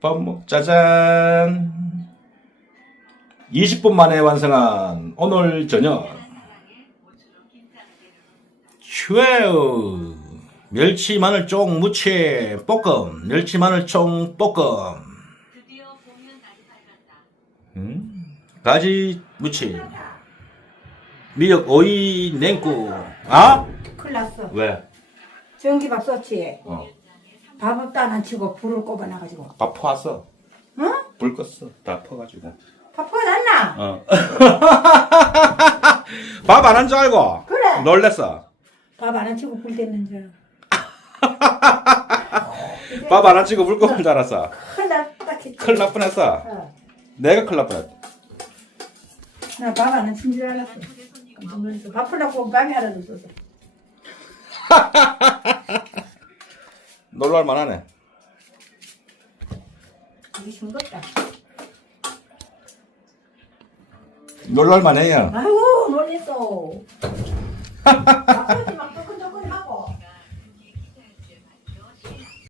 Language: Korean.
밥 짜잔. 20분 만에 완성한 오늘 저녁. 슈에우. 멸치 마늘쫑 무채 볶음. 멸치 마늘쫑 볶음. 가지 무침. 미역 오이 냉국. 아? 큰일 났어. 왜? 전기밥 썼지. 어. 밥업도 안 치고 불을 꼽아놔가지고. 밥 퍼왔어. 응? 불 껐어. 다 퍼가지고. 밥 퍼놨나? 어. 밥 안 한 줄 알고. 그래. 놀랬어. 밥 안 치고 불 댔는 줄. 밥 안 한 치고 불 껐는 줄 알았어. 큰일 났다 했지. 큰일 날 뻔했어. 어. 내가 큰일 날 뻔했어. 나 밥 안 친 줄 알았어. 깜짝 놀랐어. 밥 풀라고 밤에 하나 줬어. 놀랄만 하네. 이게 싱겁다. 놀랄만 해요. 아이고 놀랬어.